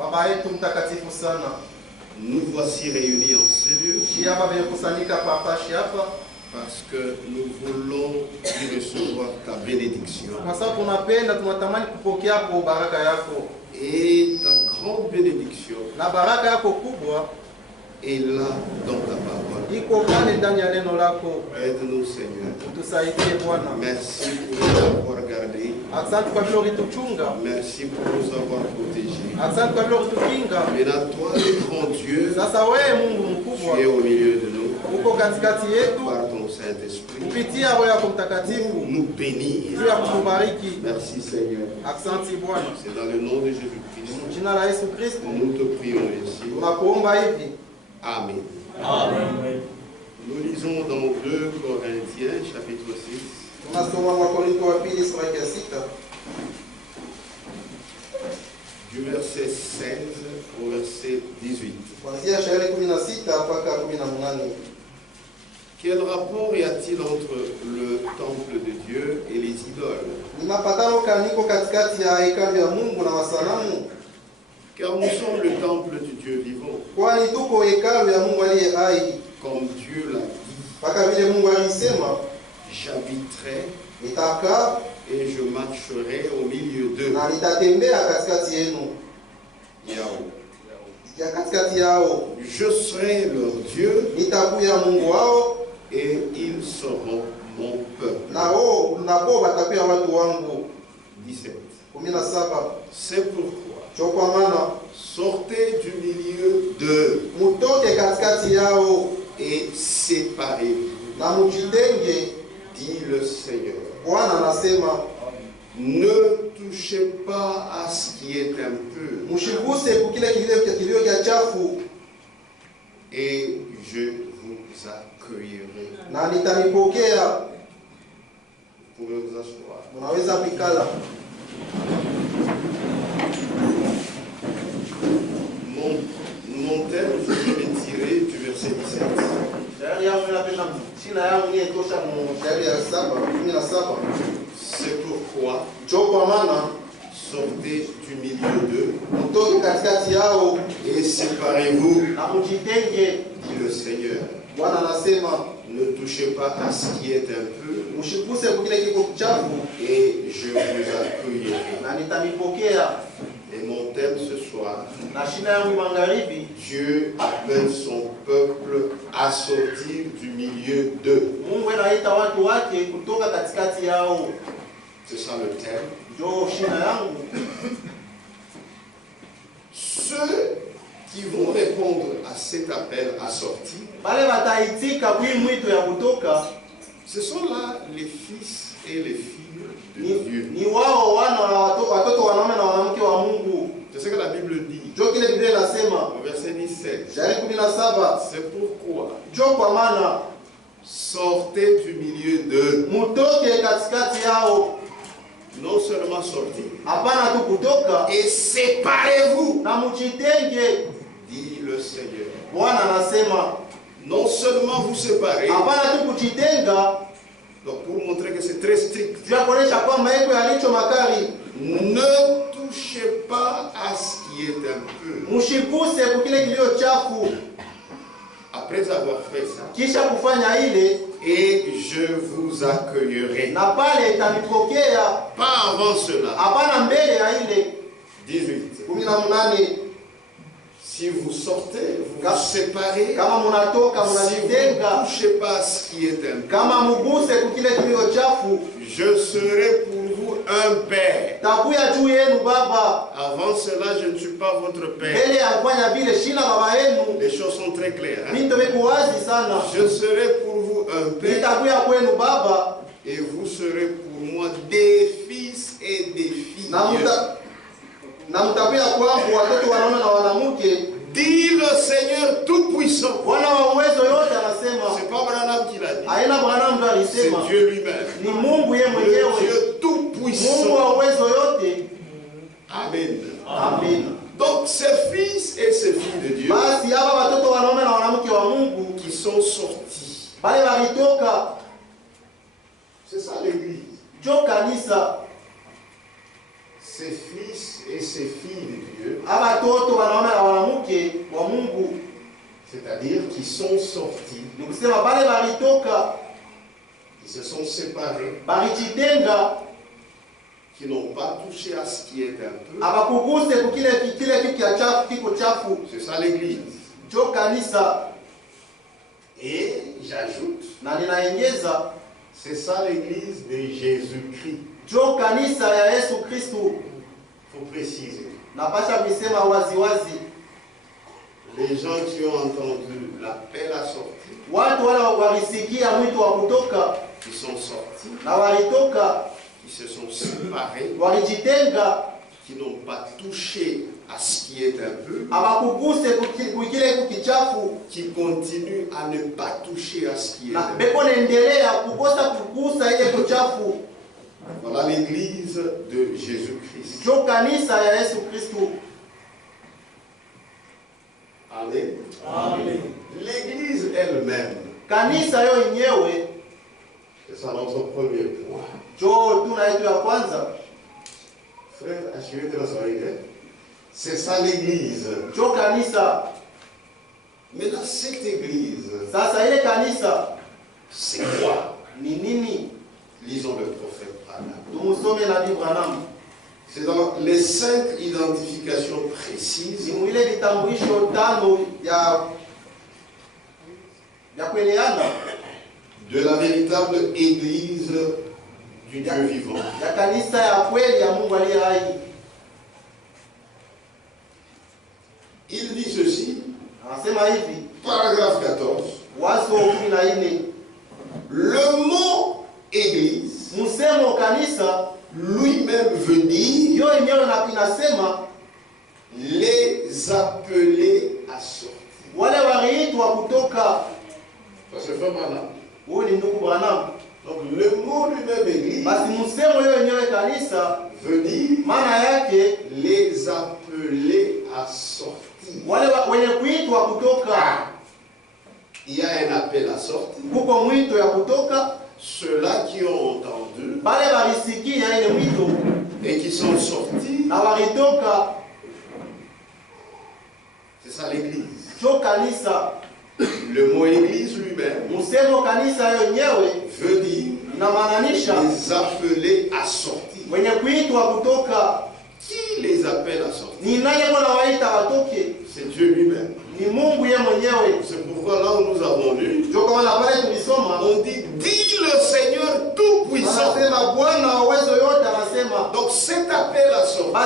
Baba yetu mtakatifu sana. Nous voici réunis en ces lieux parce que nous voulons y recevoir ta bénédiction. Et ta grande bénédiction est là dans ta parole. Aide-nous, Seigneur. Merci pour nous avoir gardés. Merci pour nous avoir protégés. Maintenant, toi, le grand Dieu, tu es au milieu de nous. Par ton Saint-Esprit, pour nous bénir. Merci, Seigneur. C'est dans le nom de Jésus-Christ que nous te prions ici. Amen. Amen. Nous lisons dans 2 Corinthiens, chapitre 6. Du verset 16 au verset 18. Quel rapport y a-t-il entre le temple de Dieu et les idoles? Car nous sommes le temple du Dieu vivant. Comme Dieu l'a dit, j'habiterai et je marcherai au milieu d'eux. Je serai leur Dieu et ils seront mon peuple. 17. C'est pourquoi sortez du milieu d'eux et séparez-vous, dit le Seigneur. Ne touchez pas à ce qui est impur, et je vous accueillerai. Vous pouvez vous asseoir. Mon thème, je vais tirer du verset 17. C'est pourquoi sortez du milieu d'eux et séparez-vous, dit le Seigneur. Ne touchez pas à ce qui est impur, et je vous accueillerai. Et mon thème ce soir, Dieu appelle son peuple à sortir du milieu d'eux. C'est ça le thème. Ceux qui vont répondre à cet appel à sortir, ce sont là les fils et les filles de Dieu. C'est ce que la Bible dit. Au verset 17. C'est pourquoi sortez du milieu d'eux. Non seulement sortez, et séparez-vous, dit le Seigneur. Non seulement vous séparez, donc pour montrer que c'est très strict, ne touchez pas à ce qui est impur. Après avoir fait ça, et je vous accueillerai. Pas avant cela. 18. Si vous sortez, vous vous séparez. Si vous ne touchez pas à ce qui est impur, je serai pour vous un père. Avant cela, je ne suis pas votre père. Les choses sont très claires. Je serai pour vous un père. Et vous serez pour moi des fils et des filles. Dit le Seigneur Tout-Puissant. C'est pas Branham qui l'a dit. C'est Dieu lui-même. Le Dieu Tout-Puissant. Amen. Amen. Donc ces fils et ces filles de Dieu qui sont sortis. C'est ça l'église. ses fils et ses filles de Dieu, c'est-à-dire qui sont sortis, qui se sont séparés, qui n'ont pas touché à ce qui est un peu. C'est ça l'église. Et j'ajoute, c'est ça l'église de Jésus-Christ. Il faut préciser. Les gens qui ont entendu l'appel à sortir, qui sont sortis, qui se sont séparés, qui n'ont pas touché à ce qui est un peu, qui continuent à ne pas toucher à ce qui est un peu. Voilà l'église de Jésus-Christ. Amen. Amen. L'église elle-même, c'est ça notre premier point. Frère, c'est ça l'église. Mais dans cette église, c'est quoi? Lisons le prophète Branham. C'est dans les 5 identifications précises de la véritable église du Dieu vivant. Il dit ceci, paragraphe 14, le mot église lui-même veut dire les appeler à sortir. Ça se fait maintenant. Donc le mot lui-même église veut dire les appeler à sortir. Il y a un appel à sortir. Ceux-là qui ont entendu et qui sont sortis, c'est ça l'église. Le mot église lui-même veut dire les appeler à sortir. Qui les appelle à sortir? C'est Dieu lui-même. C'est pourquoi là où nous avons lu, on dit le Seigneur Tout-Puissant. Donc cet appel à sortir,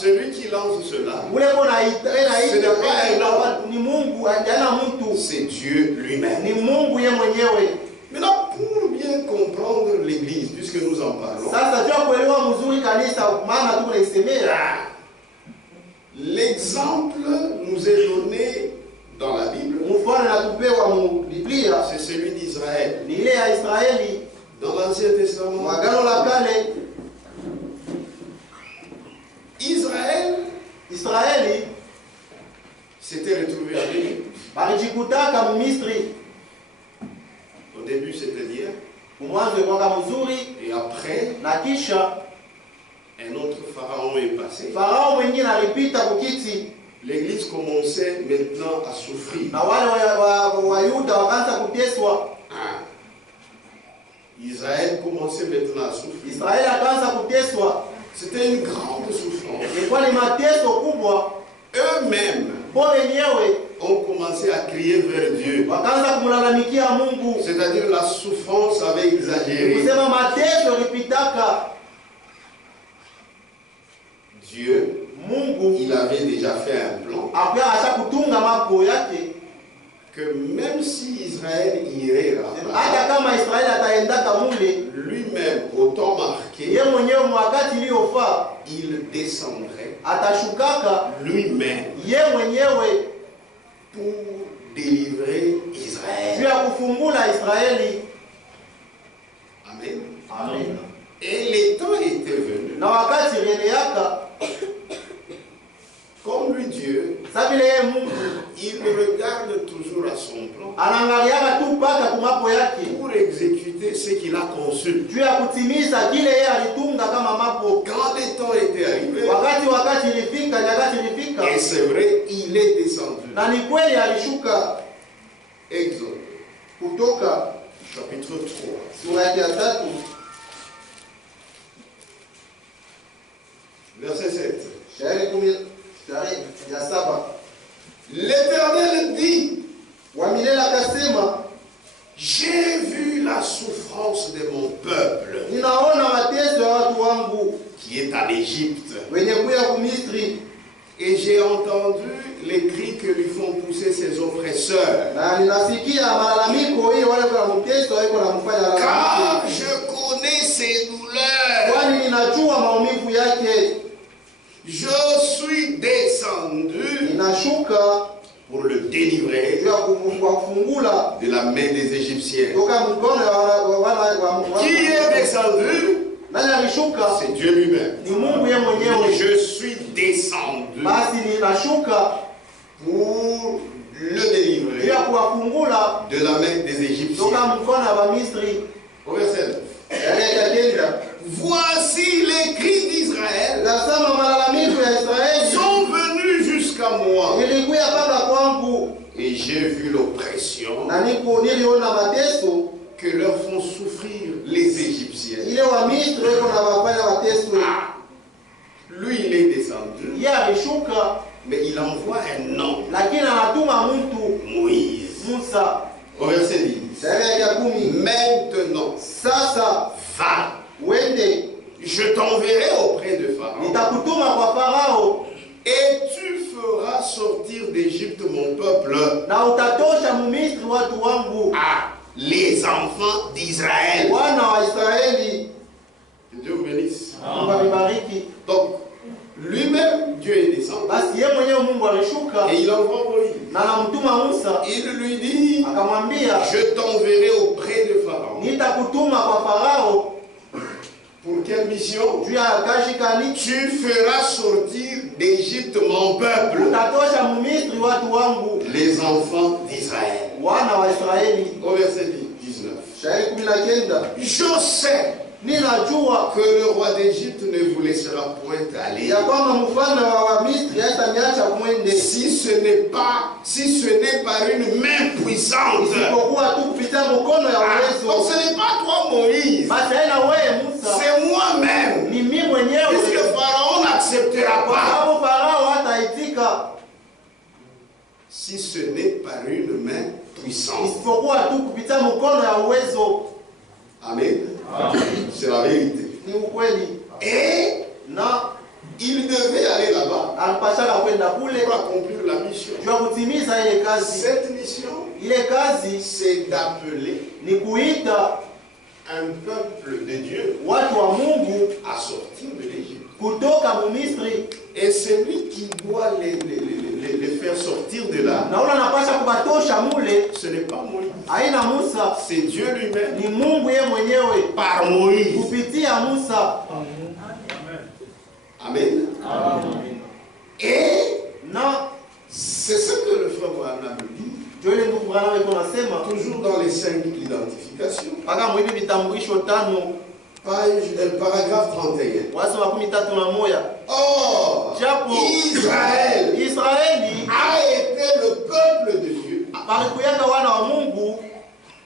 celui qui lance cela, ce n'est pas un homme, c'est Dieu lui-même. Maintenant, pour bien comprendre l'église, puisque nous en parlons, l'exemple nous est donné dans la Bible. C'est celui d'Israël. Dans l'Ancien Testament, Israël s'était retrouvé en Égypte. Au début, c'était bien. Et après, un autre pharaon est passé. L'église commençait maintenant à souffrir. Israël commençait maintenant à souffrir. C'était une grande souffrance. Eux-mêmes ont commencé à crier vers Dieu. C'est-à-dire la souffrance avait exagéré. Dieu, il avait déjà fait un plan que même si Israël irait là-bas, lui-même, au temps marqué, il descendrait lui-même pour délivrer Israël. Amen. Amen. Et les temps étaient venus. Comme lui Dieu, il regarde toujours à son plan pour exécuter ce qu'il a conçu. juu ya kutimiza kile yeye alitunga kama mapo. Quand les temps étaient arrivés, Wakati ilifika, nyakati ilifika. et c'est vrai, il est descendu. Na ni kweli alishuka. Exode, Kutoka chapitre 3. sura ya 3 verset 7. shairi 10 shairi ya 7. L'Éternel dit, Wa milele akasema, j'ai vu la souffrance de mon peuple ninaona mateso ya watu wangu qui est en Égypte, wenye kuya kumisri, et j'ai entendu les cris que lui font pousser ses oppresseurs. na ninasikia malalamiko hiyo wale kwa mteso wale kwa mfanya Car malalamiko, je connais ses douleurs. kwani ninajua maumivu yake. Je suis descendu Ninashuka pour le délivrer juu ya kufungula de la main des Égyptiens. toka mkono wa Qui est descendu? nani alishuka? C'est Dieu lui-même. Ni Mungu yeye mwenyewe. Je suis descendu Basi ninashuka pour le juu délivrer ya kuwafungula de la main des Égyptiens. toka mkono wa Misri. Au verset 9. Voici les cris d'Israël Nasema malalamiko ya Israeli sont venus jusqu'à moi, ilikuya mpaka kwangu, et j'ai vu l'oppression na niliona mateso que leur font souffrir les Égyptiens. ile wa Misri weko na wafanya wateswe. Lui, il est descendu, Yeye alishuka, mais il envoie un homme, lakini anatuma mtu Moïse. Musa. Au verset 10. Shairi ya 10. Maintenant, Sasa va, wende, je t'enverrai auprès de Pharaon, nitakutuma kwa Farao, et tu feras sortir d'Égypte mon peuple, na utatosha Mumisri watu wangu, les enfants d'Israël. wana wa Israeli. Que Dieu vous bénisse. Mungu amebariki. Donc, lui-même, Dieu est descendu. Basi yeye mwenyewe Mungu alishuka Et il envoie Moïse. na anamtuma Musa, Il lui dit, akamwambia je t'enverrai auprès de Pharaon. nitakutuma kwa Farao. Pour quelle mission? Juu ya kazi gani? Tu feras sortir d'Égypte mon peuple, Utatosha Mumisri watu wangu, les enfants d'Israël. wana wa Israeli. Au verset 19. Shairi 19. Je sais Ninajua que le roi d'Égypte ne vous laissera point aller ya kwamba mfalme wa Misri hataniacha mwende, si ce n'est par une main puissante. isipokuwa tu kupitia mkono ya Donc uwezo. ce n'est pas toi Moïse, Basi haina wewe Musa, c'est moi-même. ni mimi mwenyewe, Puisque Pharaon n'acceptera kwa pas sababu Farao hataitika si ce n'est par une main puissante. isipokuwa tu kupitia mkono ya uwezo. Amen. C'est la vérité. Ni ukweli. Et Na il devait aller là-bas alipashaka kwenda kule pour accomplir la mission. juu ya kutimiza ile kazi. Cette mission, Ile kazi c'est d'appeler ni kuita un peuple de Dieu watu wa Mungu à sortir de l'Égypte. kutoka Mumisri, Et celui qui doit les faire sortir de là, na ule anapasha kubatosha mule, ce n'est pas Moïse, haina Musa, c'est Dieu lui-même, ni Mungu yeye mwenyewe par Moïse. kupitia Musa. Amen. Et Na c'est ce que le frère Branham dit, ndio ile ndugu Branham iko nasema toujours dans les 5 identifications. mpaka mwivi vitambulisho 5 Paragraphe 31. wasi wa 31. Or, Japo Israeli a été le peuple de Dieu balikuyaka wana wa Mungu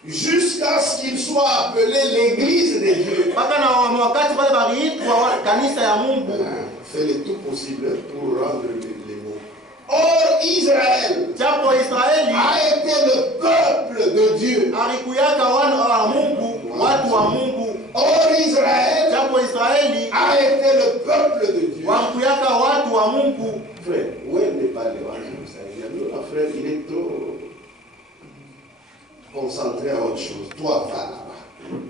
jusqu'à ce qu'il soit appelé l'église de Dieu. mpaka na wakati pale baliitwa kanisa ya Mungu. Fait le tout possible pour rendre les mots. Or, Israël Japo Israeli a été le peuple de Dieu. alikuyaka wana wa Mungu, watu wa Mungu. Or, Israël Japo Israeli a été le peuple de Dieu. walikuyaka watu wa Mungu. Frère, où n'est pas l'évangile? Frère, il est trop concentré à autre chose. Toi, va là-bas.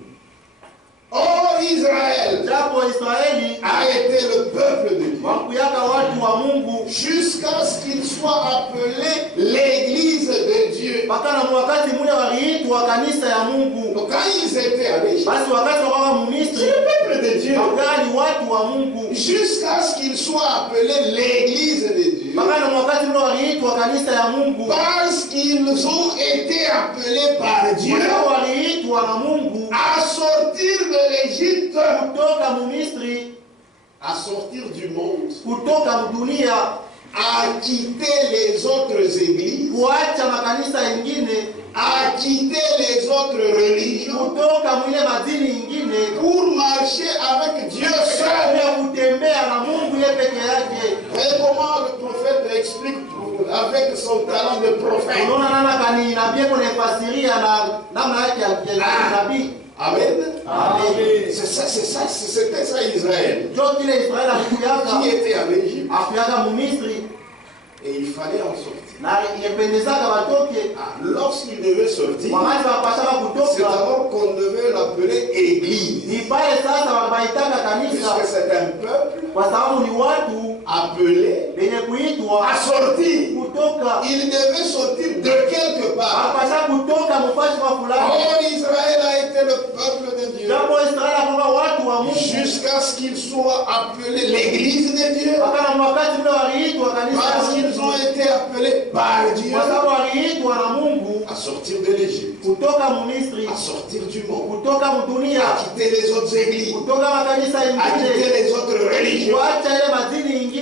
Or, Israël Japo Israeli a été le peuple de Dieu walikuyaka watu wa Mungu jusqu'à ce qu'il soit appelé l'église de Dieu. mpaka na wakati mule waliitwa kanisa ya Mungu. Donc, quand ils étaient à l'Égypte, Basi wakati wakawa c'est Mumisri le peuple de Dieu. wakali watu wa Mungu Jusqu'à ce qu'il soit appelé l'église de Dieu. mpaka na wakati Parce qu'ils ont été appelés par Dieu à sortir de l'Égypte, à sortir du monde, à quitter les autres églises, à quitter les autres religions, pour marcher avec Dieu seul. Et comment le prophèt l'explique avec son talent de prophète? Amen. C'était ça Israël. Qui était en Égypte. Et il fallait en sortir. Lorsqu'il devait sortir, c'est d'abord qu'on devait l'appeler Église. Puisque c'est un peuple appelé à sortir. Il devait sortir de quelque part. Or, Israël a été le peuple de Dieu jusqu'à ce qu'il soit appelé l'Église de Dieu. Parce qu'ils ont été appelés par Dieu à sortir de l'Égypte, à sortir du monde, à quitter les autres églises, à quitter les autres religions,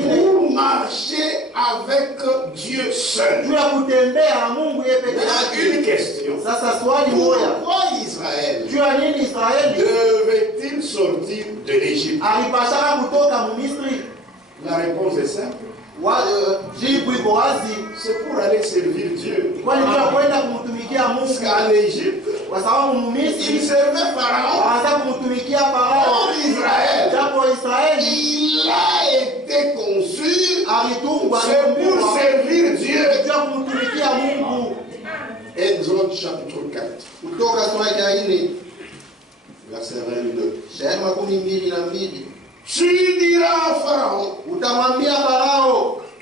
pour marcher avec Dieu seul. Maintenant, une question. Pourquoi Israël devait-il sortir de l'Égypte? La réponse est simple. C'est pour aller servir Dieu. Parce qu'en Égypte, il servait Pharaon. Or, Israël, il a été conçu, c'est pour servir Dieu. Exode chapitre 4. Verset 22. Tu diras à Pharaon,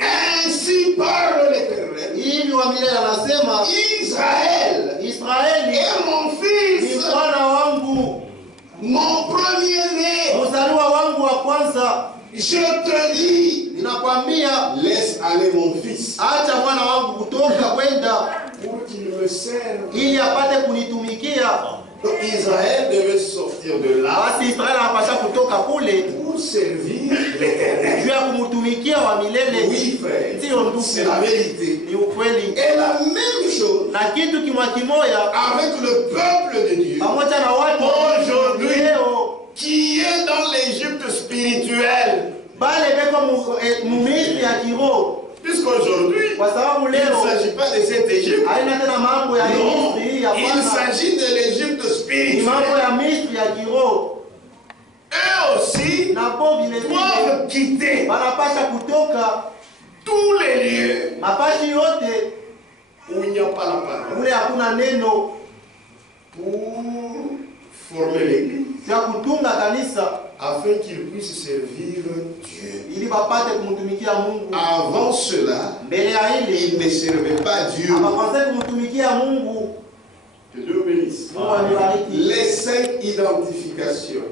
ainsi parle l'Éternel, Israël est mon fils, mon premier-né. Je te dis, laisse aller mon fils pour qu'il me serve. Donc Israël devait sortir de là pour servir l'Éternel. Oui, frère, c'est la vérité. Et la même chose avec le peuple de Dieu aujourd'hui qui est dans l'Égypte spirituelle. Puisqu'aujourd'hui, il ne s'agit pas de cette Égypte. Non, il s'agit de l'Égypte spirituelle. Eux aussi doivent quitter tous les lieux où il n'y a pas la parole pour former l'Église, afin qu'ils puissent servir Dieu. Avant cela, ils ne servaient pas Dieu. Que Dieu bénisse. Les 5 identifications.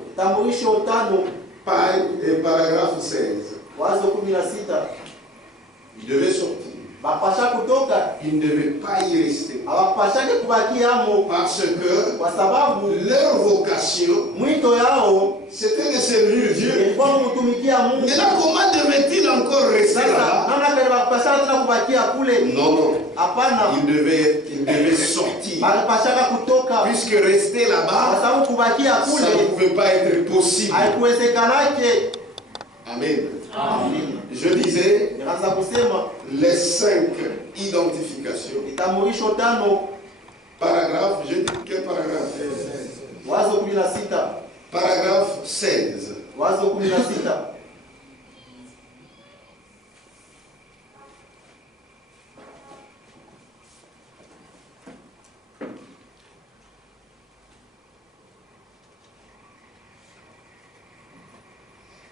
Paragraphe 16. Il devait sortir. Ils ne devaient pas y rester. Parce que leur vocation, c'était de servir Dieu. Mais là, comment devait-il encore rester là? Non. Il devait sortir. Puisque rester là-bas, ça ne pouvait pas être possible. Amen. Je disais les 5 identifications. Paragraphe, je dis quel paragraphe? Paragraphe 16.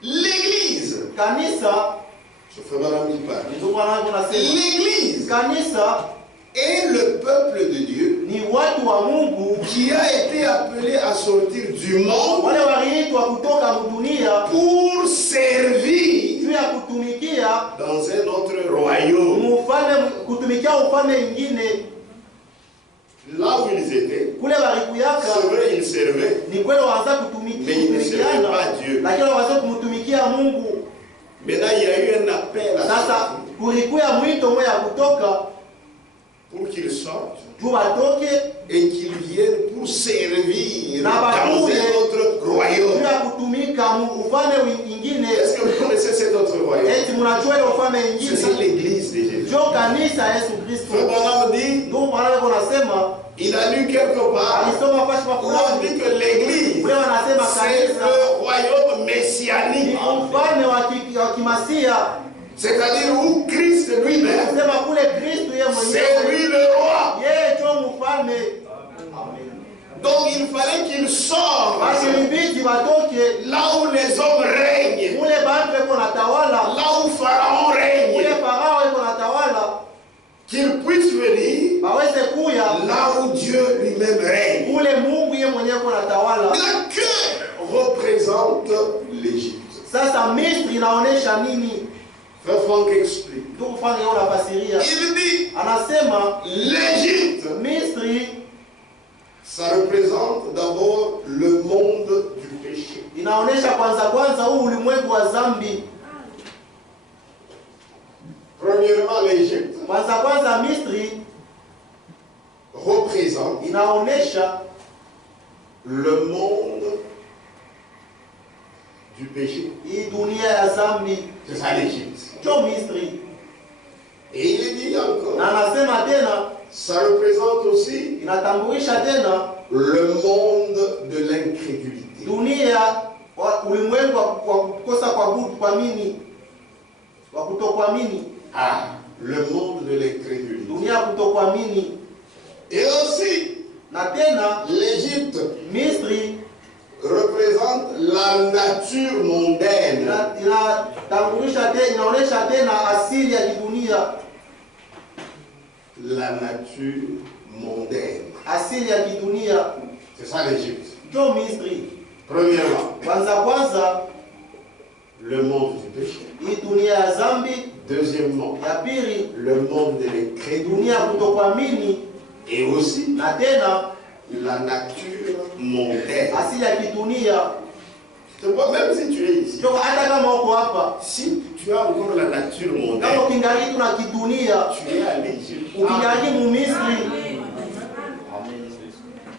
L'église, l'église est le peuple de Dieu qui a été appelé à sortir du monde pour servir dans un autre royaume. ufalme kutumikia ufalme ingine. Là où ils étaient, c'est vrai, ils servaient, mais ils ne servaient pas Dieu. Maintenant, il y a eu un appel à sortir pour qu'ils sortent et qu'ils viennent pour servir dans un autre royaume. Est-ce que vous connaissez cet autre royaume? C'est ça l'église de Jésus. Frère Branham dit, il a lu quelque part où on dit que l'église, c'est le royaume messianique. C'est-à-dire où Christ lui-même, c'est lui le roi. Donc il fallait qu'il sorte là où les hommes règnent, là où Pharaon règne, qu'il puisse venir là où Dieu lui-même règne. Là, que représente l'Égypte? Frère Franck explique. Il dit l'Égypte, ça représente d'abord le monde du péché. Premièrement, l'Égypte représente le monde du péché. C'est ça l'Égypte. Et il dit encore, ça représente aussi le monde de l'incrédulité. Ah, le monde de l'incrédulité. Et aussi, l'Égypte représente la nature mondaine. La nature mondaine. C'est ça l'Égypte. Premièrement, le monde du péché. Deuxièmement, le monde de l'incrédulité. Et aussi la nature mondaine. Même si tu es ici, si tu as encore la nature mondaine, tu es à l'Égypte.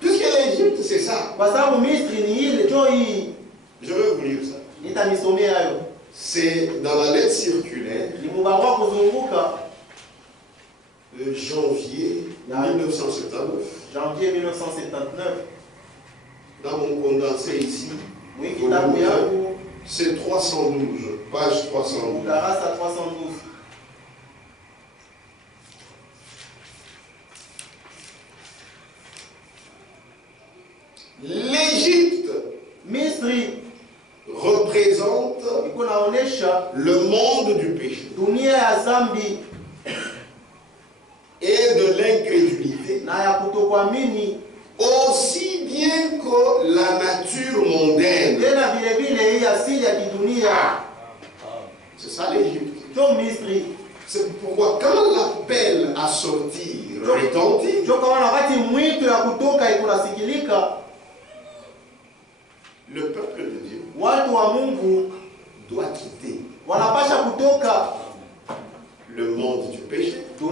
Puisque l'Égypte, c'est ça. Je vais vous lire ça. C'est dans la lettre circulaire de janvier 1979. Dans mon condensé ici, c'est 312, page 312. L'Égypte représente le monde du péché et de l'incrédulité, aussi bien que la nature mondaine. C'est ça l'Égypte. C'est pourquoi quand l'appel à sortir retentit, le peuple de Dieu doit quitter le monde du péché, le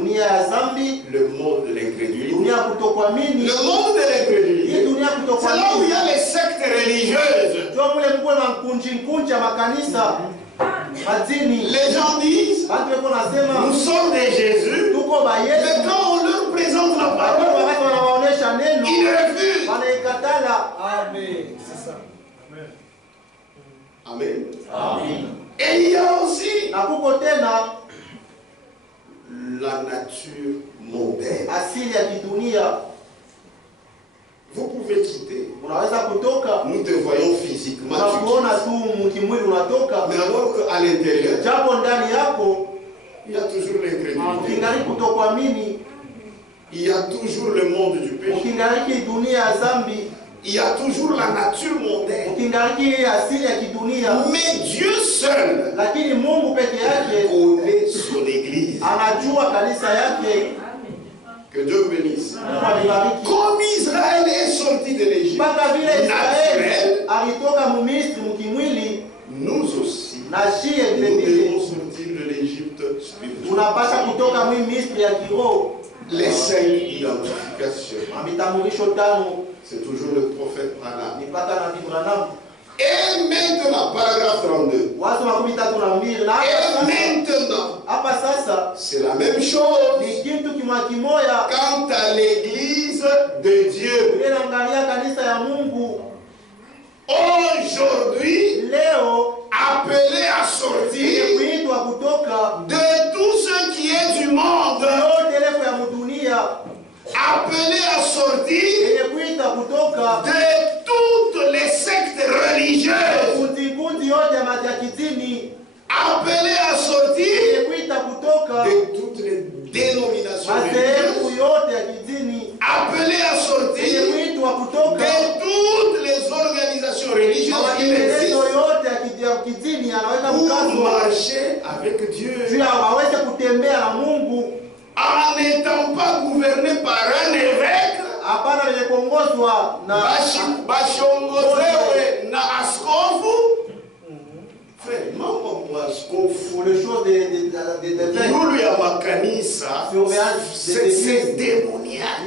monde de l'incrédulité. Le monde de l'incrédulité, c'est là où il y a les sectes religieuses. Les gens disent, nous sommes des Jésus, mais quand on leur présente la parole, ils refusent. Amen. Amen. Et il y a aussi la nature mondaine. Vous pouvez quitter. Nous te voyons physiquement. Mais alors qu'à l'intérieur, il y a toujours l'incrédulité. Il y a toujours le monde du péché. Il y a toujours la nature mondaine. Mais Dieu seul connaît son Église. église. Que Dieu bénisse. Comme Israël est sorti de l'Égypte naturelle, nous aussi, nous devons sortir de l'Égypte spirituelle. Les 5 identifications. C'est toujours le prophète Branham. Et maintenant, paragraphe 32. Et maintenant, c'est la même chose quant à l'église de Dieu. Aujourd'hui, appelé à sortir de tout ce qui est du monde, appelé à sortir de toutes les sectes religieuses, appelé à sortir de toutes les dénominations religieuses, appelé à sortir de toutes les organisations religieuses qui existent pour marcher avec Dieu en n'étant pas gouverné par un évêque, bashongozewe na askofu. Frère, mambo kwa askofu le chose de yulu ya makanisa c'est démoniaque.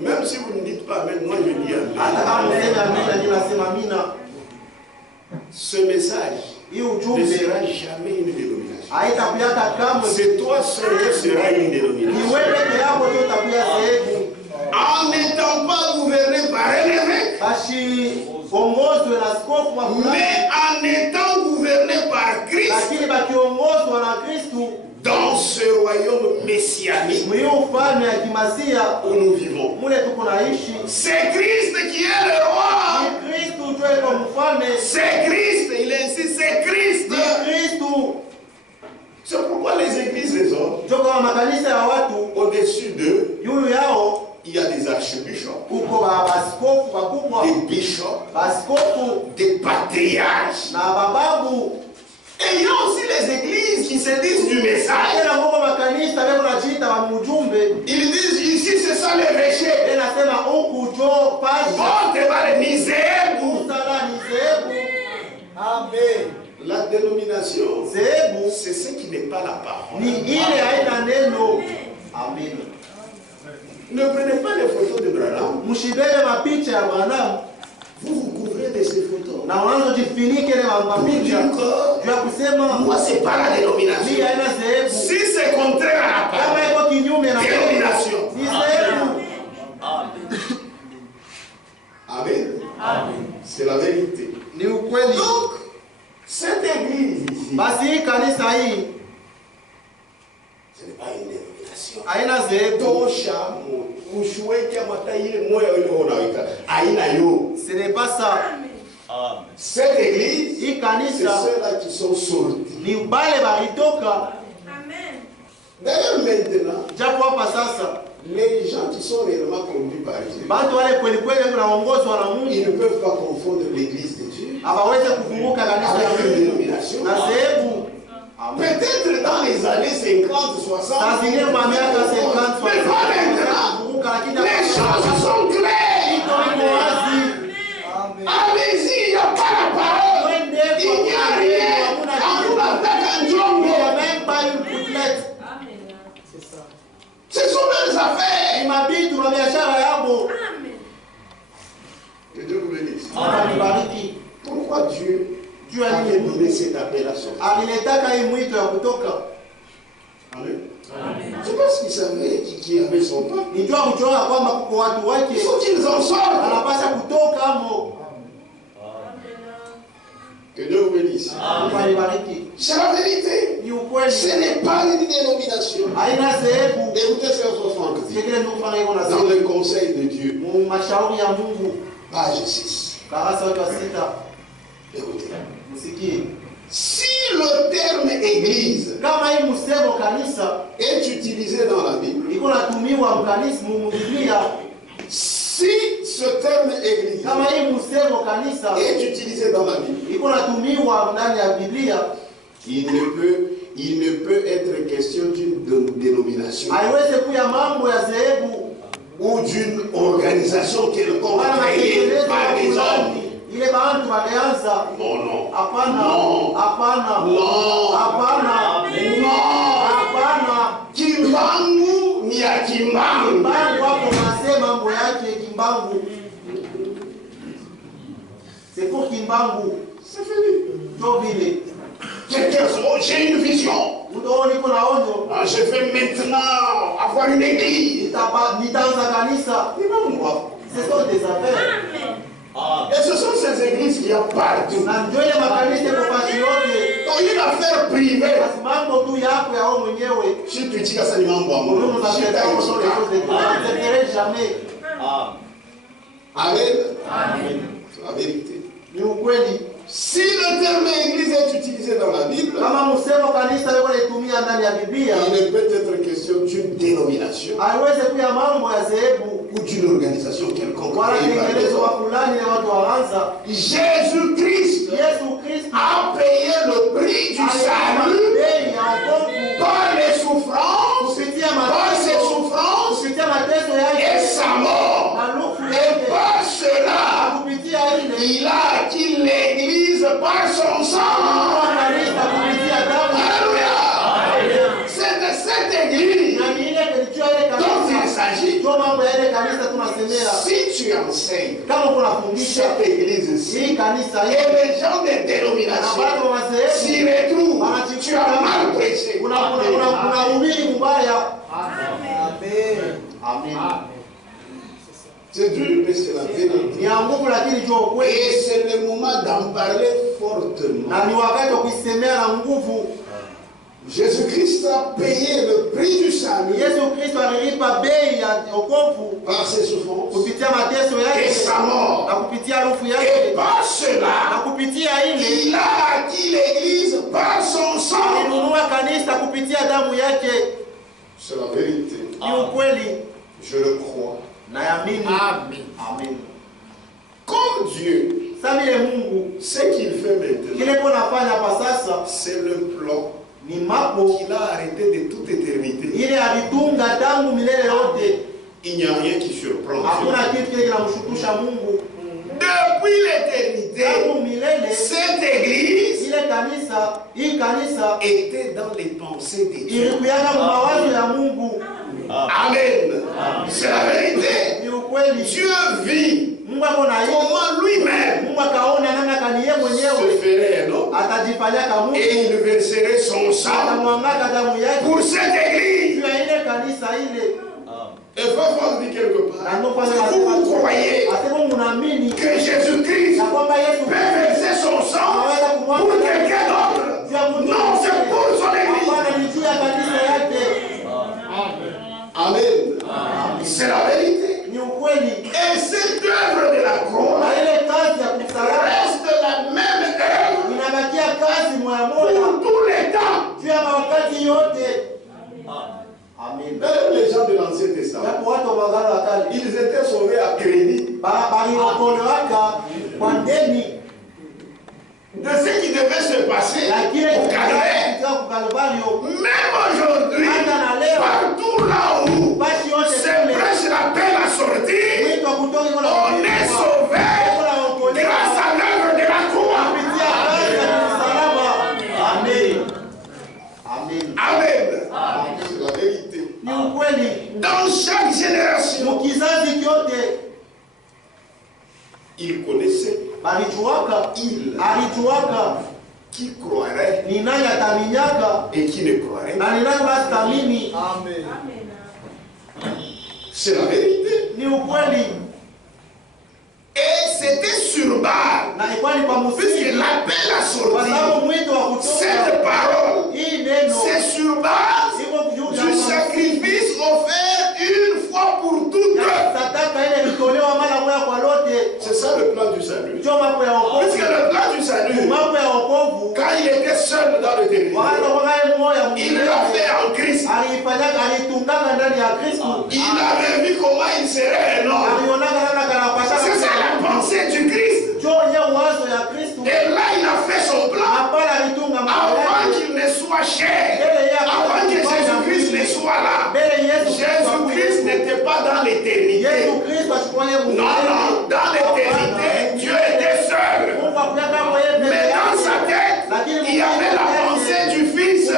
Même si vous ne dites pas amen, moi je dis amen. Ce message ne sera jamais une dénomination. C'est toi seul qui sera une dénomination. En n'étant pas gouverné par un évêque, mais en étant gouverné par Christ, dans ce royaume messianique où nous vivons. C'est Christ qui est le roi. C'est Christ, il insiste, c'est Christ. C'est pourquoi les églises des hommes, au-dessus d'eux, il y a des archbishops, des bishops, des patriarches. Et il y a aussi les églises qui se disent du message. Ils disent ici c'est ça le péché. La dénomination, c'est ce qui n'est pas la parole. Amen. Ne prenez pas les photos de Branham. Vous vous couvrez de ces photos. Moi, c'est pas la dénomination. Si c'est contraire à la parole, dénomination. Amen. C'est la vérité. Donc, cette église ici, ce n'est pas une dénomination. Ce n'est pas ça. Cette église, c'est ceux-là qui sont sortis. D'ailleurs, maintenant, les gens qui sont réellement conduits par Dieu, ils ne peuvent pas confondre l'église de Dieu avec une dénomination. Peut-être dans les années 50, 60, mais pas maintenant. Les choses sont claires. Allez-y, il n'y a pas la parole. Il n'y a rien. Quand vous l'attaquez un jongo, ce sont leurs affaires. Que Dieu vous bénisse. Pourquoi Dieu a donné cet appel à sortir? Amen. C'est parce qu'il savait qui avait son peuple. Il faut qu'ils en sortent. Que Dieu vous bénisse. C'est la vérité. Ce n'est pas une dénomination. Écoutez ce que Franck dit. Dans le conseil de Dieu. Page 6. Écoutez. Si le terme église est utilisé dans la Bible, si ce terme église est utilisé dans la Bible, Il ne peut être question d'une dénomination ou d'une organisation quelconque créée par les hommes. Non. Kimbangu ni ya Kimbangu. C'est pour Kimbangu. C'est fini. J'ai une vision. Je vais maintenant avoir une église. Ce sont des affaires. Et ce sont ces églises qu'il y a partout. Une affaire privée. Si tu dis que ça ne Amen. C'est la vérité. Si le terme église est utilisé dans la Bible, il ne peut être question d'une dénomination ou d'une organisation quelconque. Jésus-Christ a payé le prix du salut par les souffrances, par ses souffrances et sa mort. Et par cela, il a acquis l'Église par son sang. Alléluia. C'est de cette Église dont il s'agit. Si tu enseignes cette Église-ci et les gens des dénominations s'y retrouvent, tu as mal prêché. Amen. C'est dur, mais c'est la vérité. Et c'est le moment d'en parler fortement. Jésus-Christ a payé le prix du salut par ses souffrances et sa mort. Et par cela, il a acquis l'Église par son sang. C'est la vérité. Je le crois. Amen. Comme Dieu, ce qu'il fait maintenant, c'est le plan qu'il a arrêté de toute éternité. Il n'y a rien qui surprend. Depuis l'éternité, cette église était dans les pensées de Dieu. Amen. C'est la vérité. Dieu vit comment lui-même se ferait un homme et il verserait son sang pour cette église. Et Papa dit quelque part, si vous croyez que Jésus-Christ peut verser son sang pour quelqu'un d'autre, non, c'est pour son église. Amen. C'est la vérité. Et cette œuvre de la croix reste la même œuvre pour tous les temps. Amen. Même les gens de l'Ancien Testament, ils étaient sauvés à crédit. De ce qui devait se passer au Calvaire. Même aujourd'hui, partout là où c'est presque la peine à sortir, on est sauvé grâce à l'œuvre de la croix. Amen. C'est la vérité. Dans chaque génération, il connaissait qui croirait et qui ne croirait. Amen. C'est la vérité. Et c'était sur balle, puisque l'appel a sorti. Cette parole, c'est sur base du sacrifice offert une fois pour toutes. C'est ça le plan du salut. Puisque le plan du salut, quand il était seul dans le territoire, il l'a fait en Christ. Il avait vu comment il serait un homme. C'est ça la pensée du Christ. Et là, il a fait son plan avant la chair, avant que Jésus-Christ ne soit là, Jésus-Christ n'était pas dans l'éternité. Non, non, dans l'éternité, Dieu était seul. Mais dans sa tête, il y avait la pensée du Fils. Il y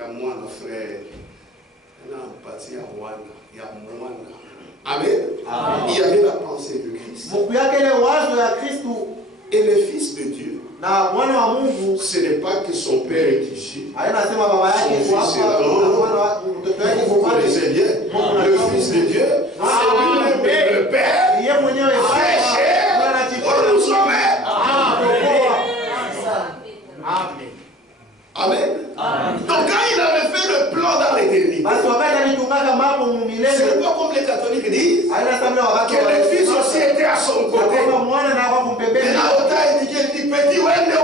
a moi, frère. Amen. Il y avait la pensée de Christ. Et le Fils de Dieu, ce n'est pas que son Père est ici. Son Fils est là. Vous connaissez bien. Le Fils de Dieu, c'est lui-même le Père. Fait pour nous sauver. Amen. Donc quand il avait fait le plan dans l'éternité, c'est pas comme les catholiques disent que le Fils aussi était à son côté. Et là, il dit petit, ouais, non,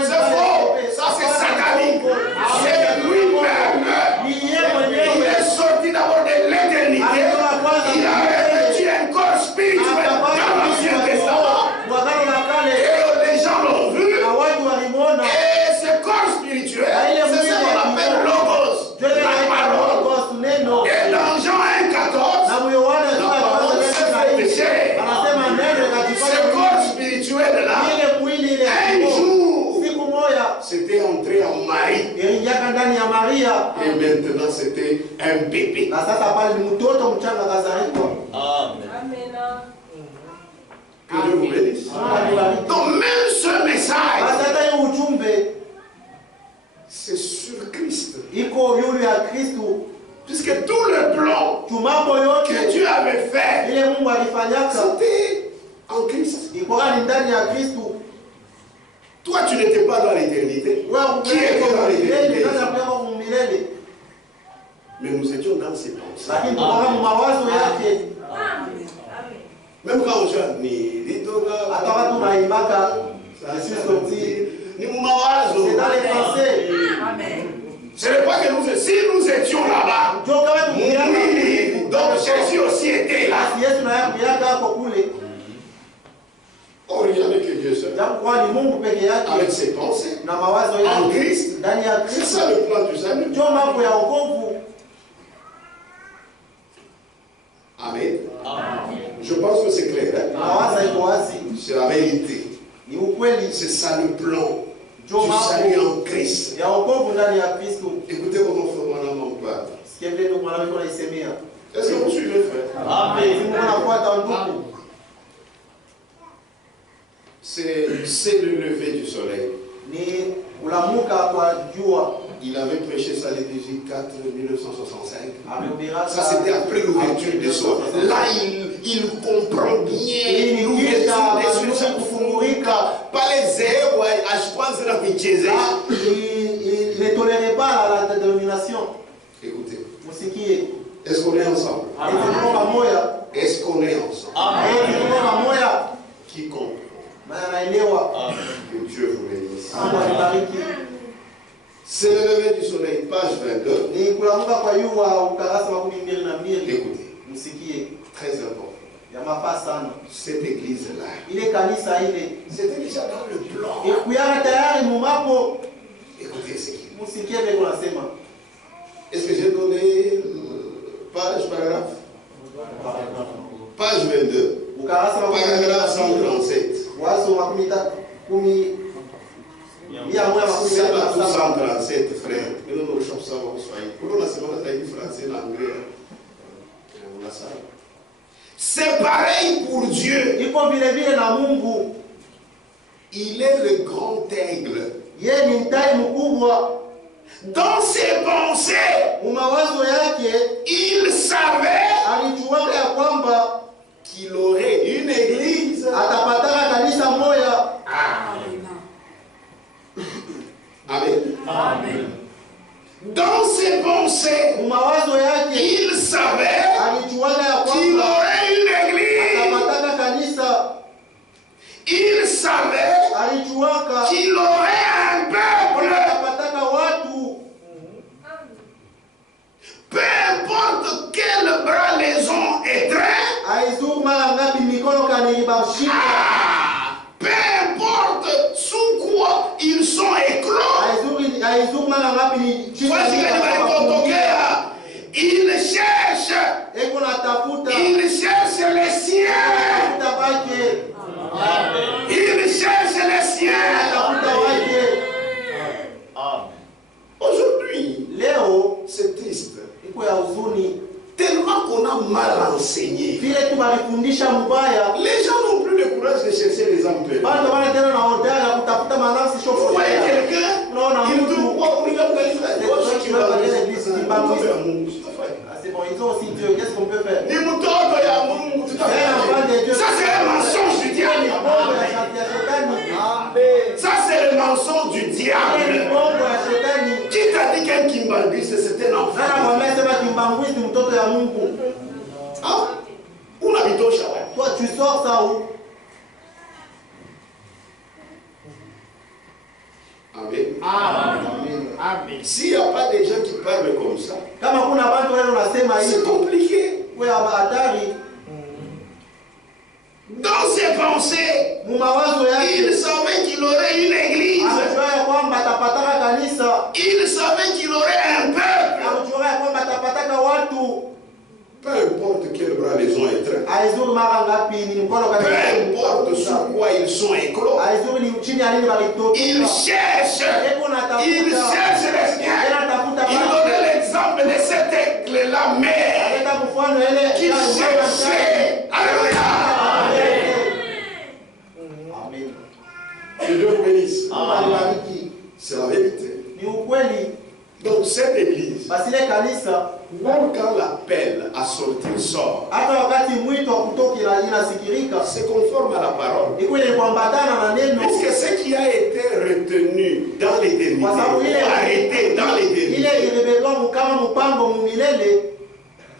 c'est faux. Ça, c'est satanique. C'est lui-même. Il est sorti d'abord de l'éternité. Il a revêtu un corps spirituel dans l'Ancien Testament. Et les gens l'ont vu. Et ce corps spirituel, c'est ce qu'on appelle logos, la parole. Et dans Jean 1,14, la parole s'est fait péché. Ce corps spirituel-là, un jour, c'était entré en Marie. Et maintenant, c'était un bébé. Que Dieu vous bénisse. Donc même ce message, c'est sur Christ. Puisque tout le plan que Dieu avait fait, c'était en Christ. Toi, tu n'étais pas dans l'éternité. Qui était dans l'éternité? Mais nous étions dans ses pensées. Même quand on chante, c'est dans les pensées. Ce n'est pas que nous, si nous étions là-bas, oui, donc Jésus aussi était là. Oh, il n'y avait que Dieu seul. Avec ses pensées, en Christ, c'est ça le plan du salut. Amen. Je pense que c'est clair. Hein? C'est la vérité. C'est ça le plan du salut en Christ. Écoutez comment mon père. Est-ce que vous suivez, frère? Amen. C'est le lever du soleil. Il avait prêché ça le 18 4 1965. Ça c'était après l'ouverture des soirs. Là il comprend bien l'ouverture des soirs. Pas les zéros, je pense la piété. Il ne tolérait pas la dénomination. Écoutez. Est-ce qu'on est ensemble? Est-ce qu'on est ensemble? Qui comprend? Que Dieu vous bénisse. C'est le lever du soleil, page 22. Écoutez, très important. Cette église-là, c'était déjà dans le plan. Écoutez ce qui est. Est-ce que j'ai donné page, paragraphe? Page 22, paragraphe 137. C'est pas tout 137, frère. Mais nous, nous sommes ça, on soit. Pour la semaine, on a dit français, l'anglais. C'est pareil pour Dieu. Il est le grand aigle. Dans ses pensées, il savait qu'il aurait une église. Amen. Amen. Dans ses pensées, il savait qu'il aurait une église. Il savait qu'il aurait un peuple. Peu importe quel bras les ont étreints, peu Il cherche les siens. Il cherche les siens. Aujourd'hui, c'est triste. Tellement qu'on a mal enseigné. Les gens n'ont plus le courage de chercher les âmes perdues. Vous voyez quelqu'un, il dit, c'est bon, ils ont aussi Dieu, qu'est-ce qu'on peut faire? Ça c'est le mensonge du diable. Ça c'est le mensonge du diable. Qui t'a dit qu'un Kimbangui c'était un enfant? Ah, où habite au Chaval? Toi tu sors ça où? Amen. Amen. S'il n'y a pas des gens qui parlent comme ça, c'est compliqué. Dans ses pensées, il savait qu'il aurait une église. Il savait qu'il aurait un peuple. Peu importe quel bras les ont étreints. Peu importe sur quoi ils sont éclos. Ils cherchent. Ils cherchent les siens. Il donnait l'exemple de cet aigle-là, mais qui cherchait. Alléluia. Que Dieu vous bénisse. C'est la vérité. Donc cette église, même quand l'appel à sortir sort, c'est conforme à la parole. Puisque ce qui a été retenu dans l'éternité, arrêté dans l'éternité,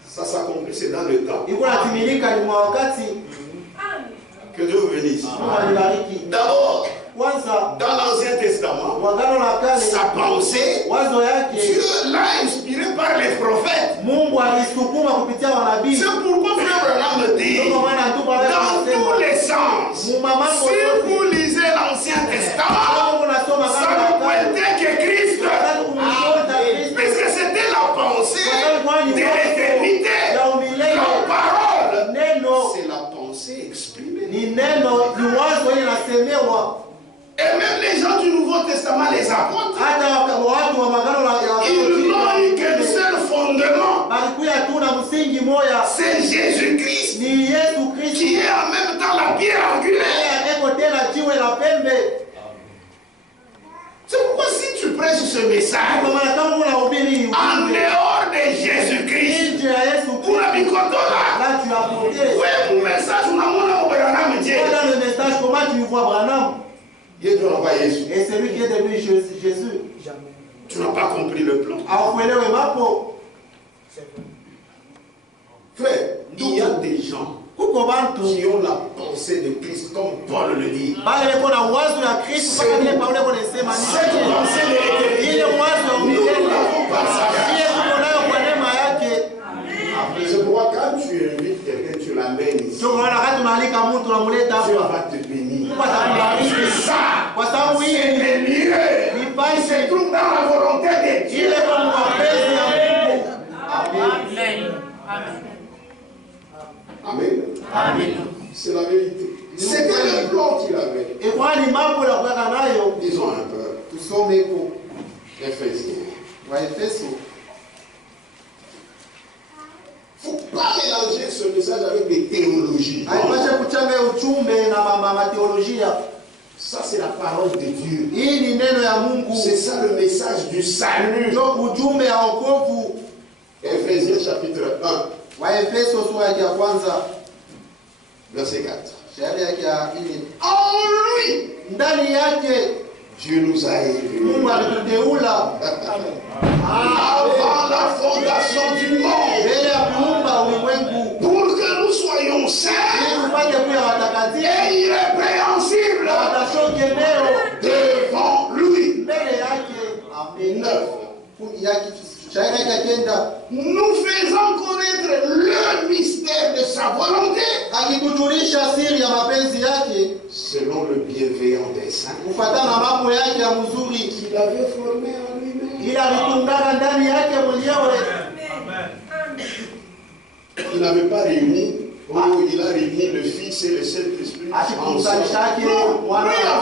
ça s'accomplit, c'est dans le temps. Que Dieu vous bénisse. D'abord, dans l'Ancien Testament, sa pensée, Dieu l'a inspiré par les prophètes. C'est pourquoi Frère Branham me dit, dans tous les sens, si vous lisez l'Ancien Testament, ça ne pointait que Christ. Puisque c'était la pensée de l'éternité, la parole, c'est la pensée exprimée. Et même les gens du Nouveau Testament, les apôtres, ils n'ont eu qu'un seul fondement. C'est Jésus-Christ qui est en même temps la pierre angulaire. C'est pourquoi si tu prêches ce message en dehors de Jésus-Christ, pour la bicotola, ouais, mon message, on a mon Dieu. Dans le message, comment tu vois Branham? Et c'est lui qui est devenu Jésus. Tu n'as pas compris le plan. Frère, il y a des gens qui ont la pensée de Christ, comme Paul le dit. Cette pensée de l'éternité, nous l'avons par sa grâce. C'est pourquoi quand tu invites quelqu'un, tu l'amènes ici, Dieu va te bénir. C'est ça. C'est le lieu. Il se trouve dans la volonté de Dieu. Amen. Amen. C'est la vérité. C'était le plan qu'il avait. Disons un peu. Éphésiens. Il ne faut pas mélanger ce message avec des théologies. Ça, c'est la parole de Dieu. C'est ça le message du salut. Éphésiens chapitre 1. Verset 4. En lui, Dieu nous a élus avant la fondation du monde pour que nous soyons saints et irrépréhensibles devant lui. 9. Nous faisons connaître le mystère de sa volonté selon le bienveillant dessein qu'il avait formé en lui Il n'avait pas réuni, il a réuni le Fils et le Saint-Esprit ensemble. Lui a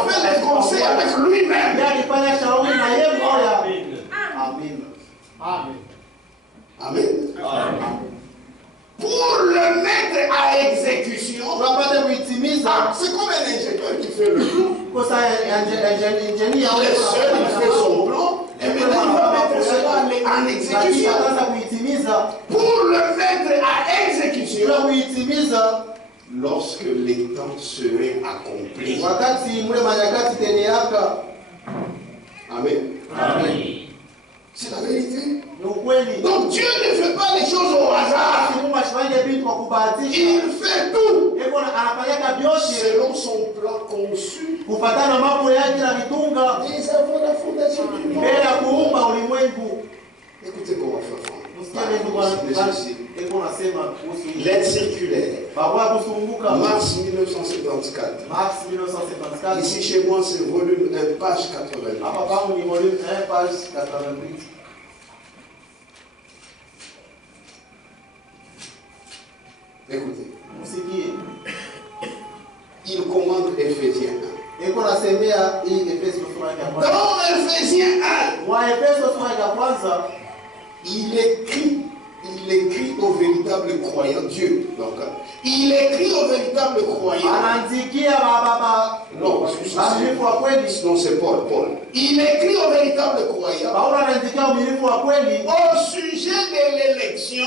fait les conseils avec lui-même. Amen. Pour le mettre à exécution, c'est comme un ingénieur qui fait le plan. Il est seul, il fait son plan, et maintenant il va mettre cela en exécution. Pour le mettre à exécution, lorsque les temps seraient accomplis. Amen. C'est la vérité. Donc Dieu ne fait pas les choses au hasard. Il fait tout selon son plan conçu. Dès avant la fondation du monde. Écoutez comment on va faire. L'aide circulaire. Mars 1954. Ici chez moi c'est volume 1, page 88. Écoutez. Il commande Éphésiens 1. Dans Éphésiens 1, il écrit au véritable croyant, Dieu. Donc, il écrit au véritable croyant. Non, c'est Paul. Il écrit au véritable croyant au sujet de l'élection.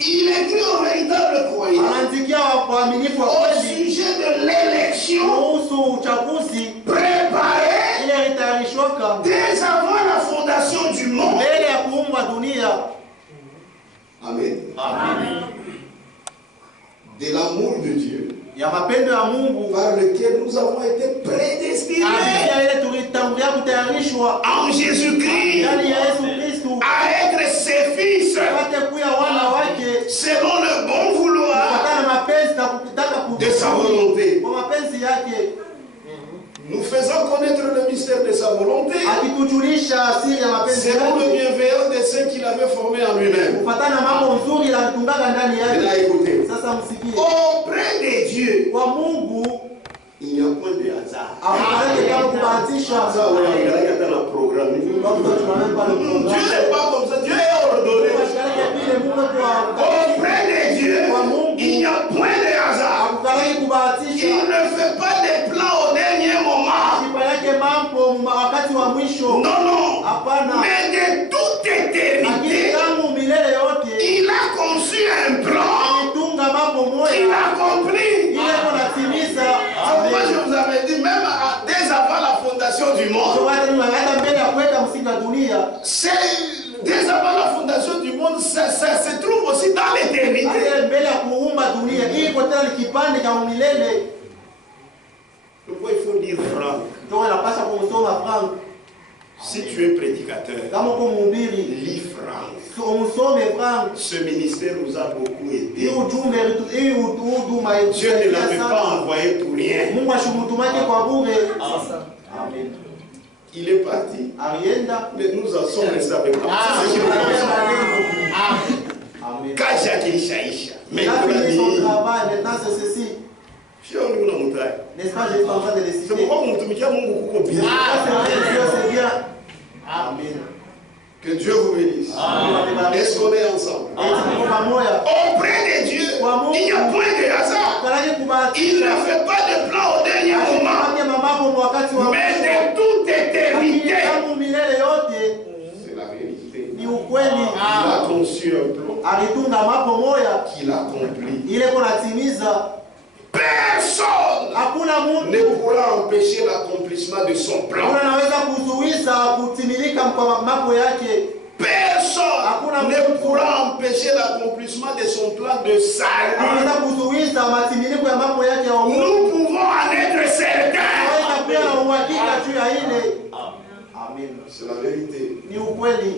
Il écrit au véritable croyant au sujet de l'élection préparée dès avant la fondation du monde. Amen. De l'amour de Dieu par lequel nous avons été prédestinés en Jésus-Christ à être ses fils selon le bon vouloir de sa volonté. Nous faisons connaître le mystère de sa volonté selon le bienveillant de ceux qu'il avait formés en lui-même. Écoutez, auprès de Dieu, il n'y a point de hasard. Dieu n'est pas comme ça, Dieu est ordonné. Auprès de Dieu, il n'y a point de hasard. Il ne fait pas des plans au dernier moment. Non. Mais de toute éternité, il a conçu un plan qu'il a accompli. Moi je vous avais dit, même dès avant la fondation du monde, dès avant la fondation du monde, ça se trouve aussi dans l'éternité. Pourquoi il faut dire Franck? Si tu es prédicateur, lis Franck. Ce ministère nous a beaucoup aidé. Dieu ne l'avait pas envoyé pour rien. Amen. Il est parti. Mais nous en sommes restés avec lui. N'est-ce pas, je suis en train de les citer. C'est bien. Amen. Que Dieu vous bénisse. Est-ce qu'on est ensemble? Auprès de Dieu, il n'y a point de hasard. Il ne fait pas de plan au dernier moment. Mais de toute éternité. C'est la vérité. Il a conçu un plan qu'il a accompli. Personne ne pourra empêcher l'accomplissement de son plan. Personne ne pourra empêcher l'accomplissement de son plan de salut. Nous pouvons en être certains. C'est la vérité.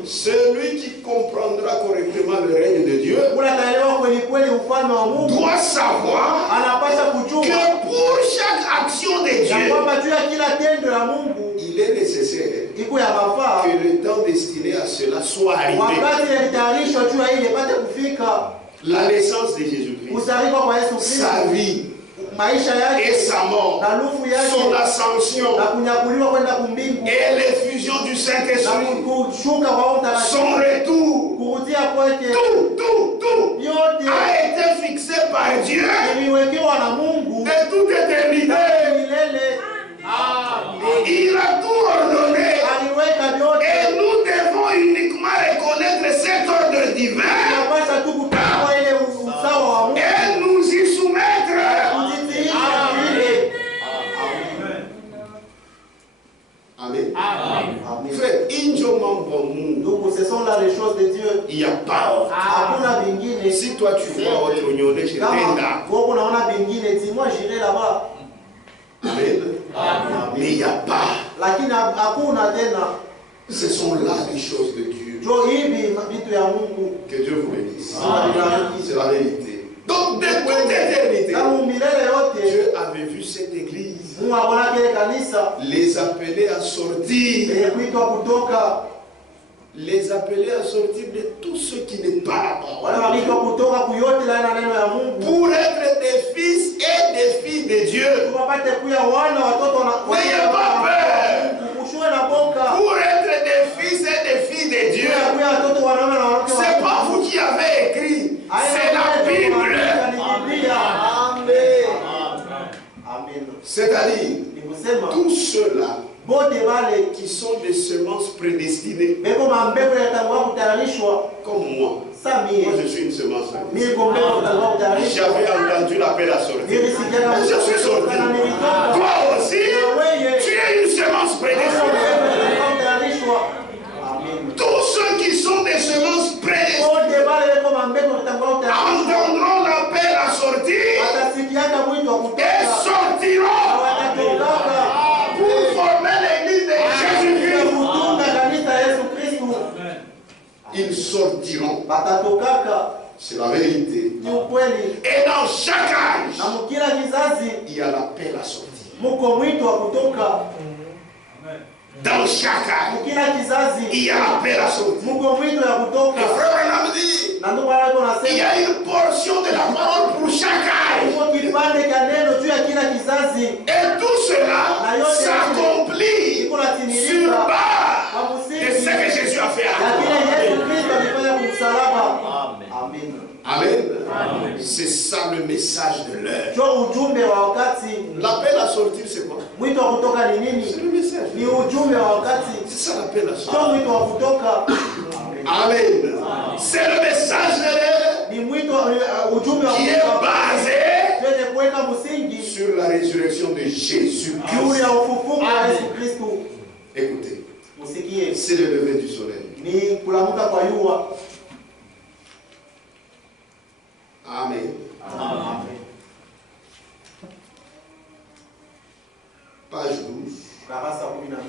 Celui qui comprendra correctement le règne de Dieu doit savoir que pour chaque action de Dieu, il est nécessaire que le temps destiné à cela soit arrivé. La naissance de Jésus-Christ, sa vie et sa mort, son ascension et l'effusion du Saint-Esprit, son retour, tout a été fixé par Dieu de toute éternité. Il a tout ordonné et nous devons uniquement reconnaître cet ordre divin et nous y soumettre. Amen. Frère, donc ce sont là les choses de Dieu. Il n'y a pas autre. Si toi tu vois autre oignon, je moi j'irai là-bas. Amen. Mais il n'y a pas. Ce sont là les choses de Dieu. Que Dieu vous bénisse. C'est la vérité. Donc de toute éternité, Dieu avait vu cette église, les appeler à sortir. Les appeler à sortir de tout ce qui n'est pas là-bas. Pour être des fils et des filles de Dieu. N'ayez pas peur. Pour être des fils et des filles de Dieu. C'est pas vous qui avez écrit. C'est la Bible. C'est-à-dire, tous ceux-là qui sont des semences prédestinées, comme moi. Moi je suis une semence prédestinée. J'avais entendu l'appel à sortir. Je suis sorti. Toi aussi, tu es une semence prédestinée. Tous ceux qui sont des semences prédestinées entendront l'appel à sortir et sortiront pour former l'église de Jésus-Christ. Ils sortiront. C'est la vérité. Et dans chaque âge, il y a l'appel à sortir. Dans chaque âge, il y a l'appel à sortir. Le frère Branham dit, il y a une portion de la parole pour chaque âge. Et tout cela s'accomplit sur base de ce que Jésus a fait à Amen. C'est ça le message de l'heure. L'appel à sortir, c'est quoi? C'est le message. C'est ça l'appel à sortir. Amen. C'est le message de l'heure qui est basé sur la résurrection de Jésus-Christ. Écoutez, c'est le lever du soleil. Amen. Page 12. Paragraphe 69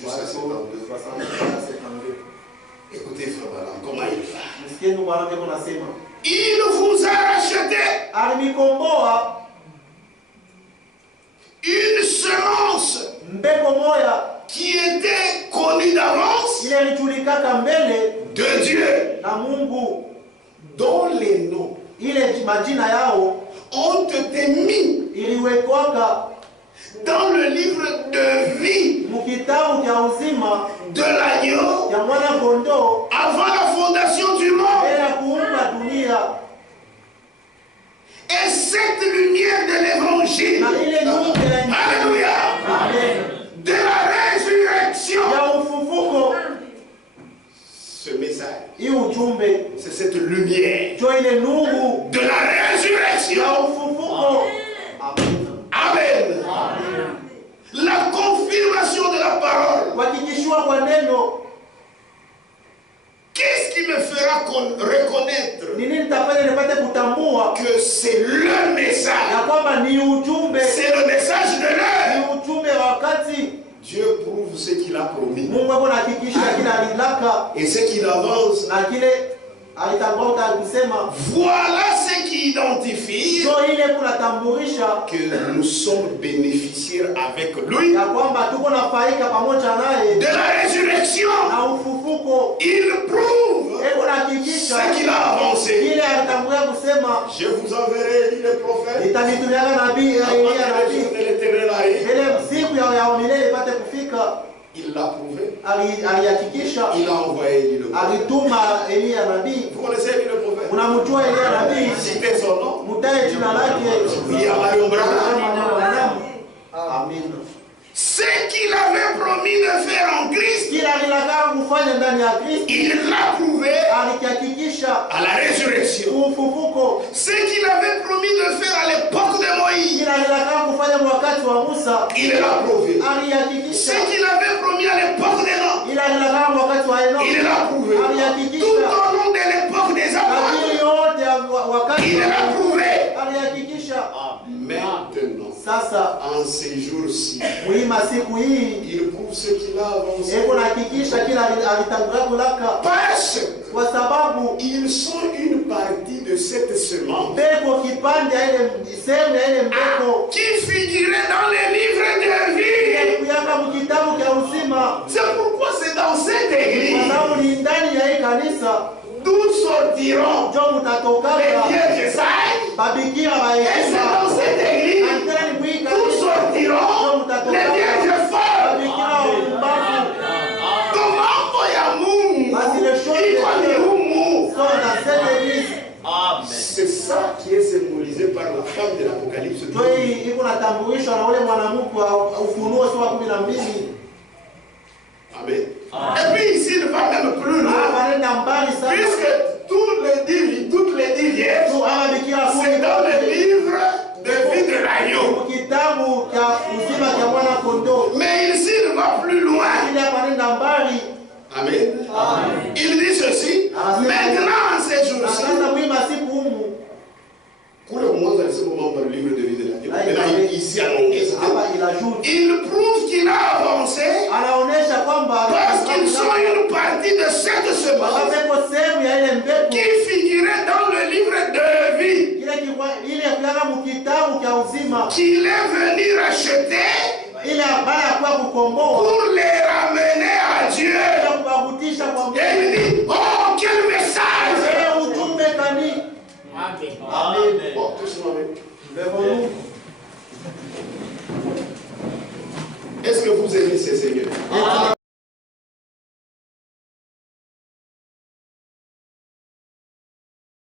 jusqu'à 72. Écoutez, frère Branham, comment il va? Il vous a racheté une semence qui était connue d'avance de Dieu, dont les noms ont été mis dans le livre de vie de l'agneau avant la fondation du monde. Et cette lumière de l'évangile, alléluia, de la résurrection, ce message, c'est cette lumière de la résurrection. Amen. La confirmation de la parole. Qu'est-ce qui me fera reconnaître que c'est le message? C'est le message de l'heure. Dieu prouve ce qu'il a promis. Mungu anahakikisha kile alilaka Et ce qu'il avance. na kile alitangulia kusema. Voilà ce qui identifie Ndio ile kunatambulisha que nous sommes bénéficiaires avec lui ya kwamba tuko na faida pamoja naye de la résurrection. na ufufuko. Il prouve Kunahakikisha ce qu'il a avancé. kile alitangulia kusema. Je vous enverrai, dit le prophète, Nitamitumiana nabii Elia avant que nabii. les jours de l'Éternel arrivent. Ile siku ya milele ipate kufika. Il l'a prouvé. Alihakikisha. Il a envoyé dit le prophète. Alituma Elia nabii. Vous connaissez dit le prophète? Unamjua Elia nabii? Citez son nom. Mutaje jina lake. William Marion Branham. Amen. Ce qu'il avait promis de faire en Christ, Kila alilaka kufanya ndani ya Kristo. il l'a prouvé Alikihakikisha à la résurrection. ufufuko. Ce qu'il avait promis de faire à l'époque de Moïse, Kila alilaka kufanya wakati wa Musa. il l'a prouvé. Ce Alihakikisha. qu'il avait promis à l'époque d'Enoch, Ila alilaka wakati wa Enoch. il l'a prouvé. Tout au long de l'époque des apôtres, Lakini yote ya wakati il l'a prouvé. alihakikisha. Maintenant, Sasa en ces jours-ci, muhimu siku hii il prouve ce qu'il a avancé. eko nahakikisha kila alitangulia kulaka Parce kwa sababu qu'ils sont une partie de cette semence mbeko kipande ya ile sehemu ya ile mbeko qui figurait dans les livres de vie. kuyaka mkitabu cha uzima. C'est pourquoi c'est dans cette Kwa église sababu ni ndani ya hii kanisa d'où sortiront ndio les mtatokaka vierges sages. babikira ba Et c'est hekima. dans cette église Antena ni mwii d'où kanisa sortiront les vierges folles. babikira wa mbavu. Mambo ya Mungu iko ni humu. So dans cette église C'est ça qui est symbolisé par la femme de l'Apocalypse. ndio hii iko natambulishwa na ule mwanamke wa Ufunuo sura 12. Amen. Et puis ici, il va même plus loin. Anaenda mbali sana. Puisque toutes les 10 vierges, Tu ama bikira c'est dans le livre de vie de l'agneau. kitabu cha uzima cha mwana kondoo. Mais ici, il va plus loin. Ile anaenda mbali. Amen. Il dit ceci. Maintenant, en ces jours-ci, Sasa mwima siku humu. pour le moment, dans ce moment, dans le livre de vie de l'agneau. Maintenant, ici, à Longuez, Hapa inajuta. il prouve qu'il a avancé Anaonesha kwamba parce qu'ils sont une partie de cette semence wako sehemu ya ile mbegu qui figurait dans le livre de vie ile kulala mkitabu cha uzima qu'il est venu racheter ile habari ya kwa kukomboa pour les ramener à Dieu. na kuwavutisha kwa Mungu. Et il dit, oh, quel message! Ujumbe kani. Amen. Bon, tous amen. Levons-nous. Est-ce que vous aimez ces seigneurs?